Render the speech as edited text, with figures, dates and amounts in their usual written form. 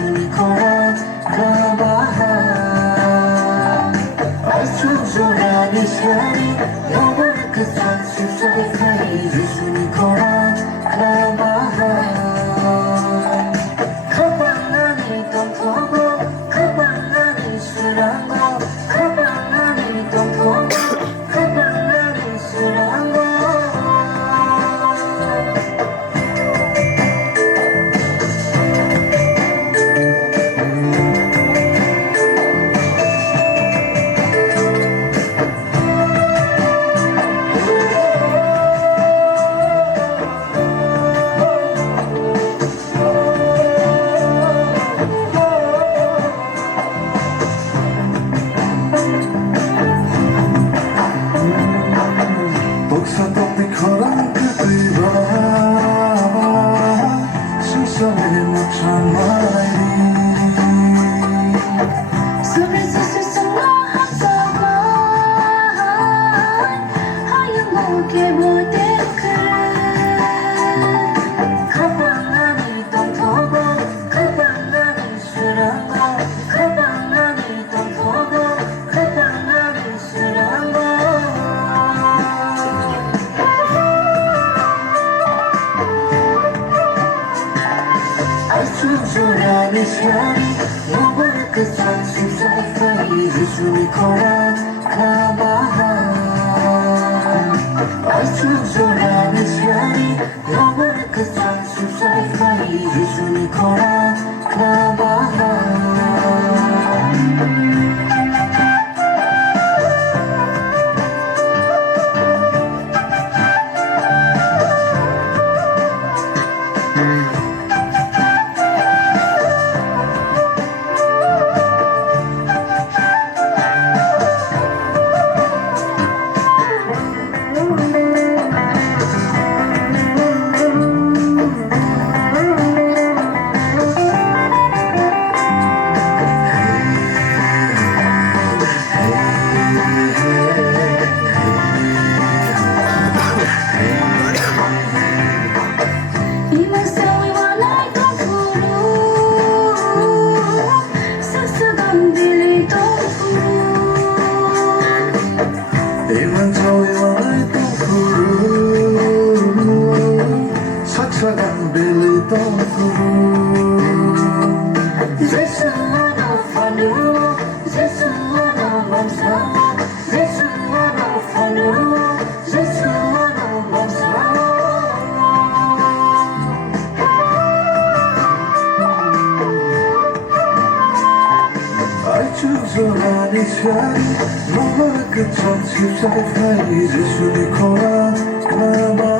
예수님 거라 나바하 알초조라니 샤니 영원한 그 산수사의 가이 예수님 거라 나바하 가방안이 똥통고 가방안이 술한고 가방안이 똥통고 가방안이 술한고 복사던 비커랑 그들과 실성에 못 참아이 소리서 실성로 합성원 하얀 목에 모델크 가방안이 똥통고 가방안이 술한고 가방안이 똥통고 가방안이 술한고 알초조라니 샤니 영원한 그 산수사의 가이 예수님 거라 나바하 알초조라니 샤니 영원한 그 산수사의 가이 예수님 거라 나바하 이만 저희와 나의 똥구루 착착한 빌리 똥구루 예수와도 파누 예수와도 멈춰 예수와도 파누 예수와도 멈춰 알초조라니 샤니 영원한 그 천십사의 가이 예수님 거라 나바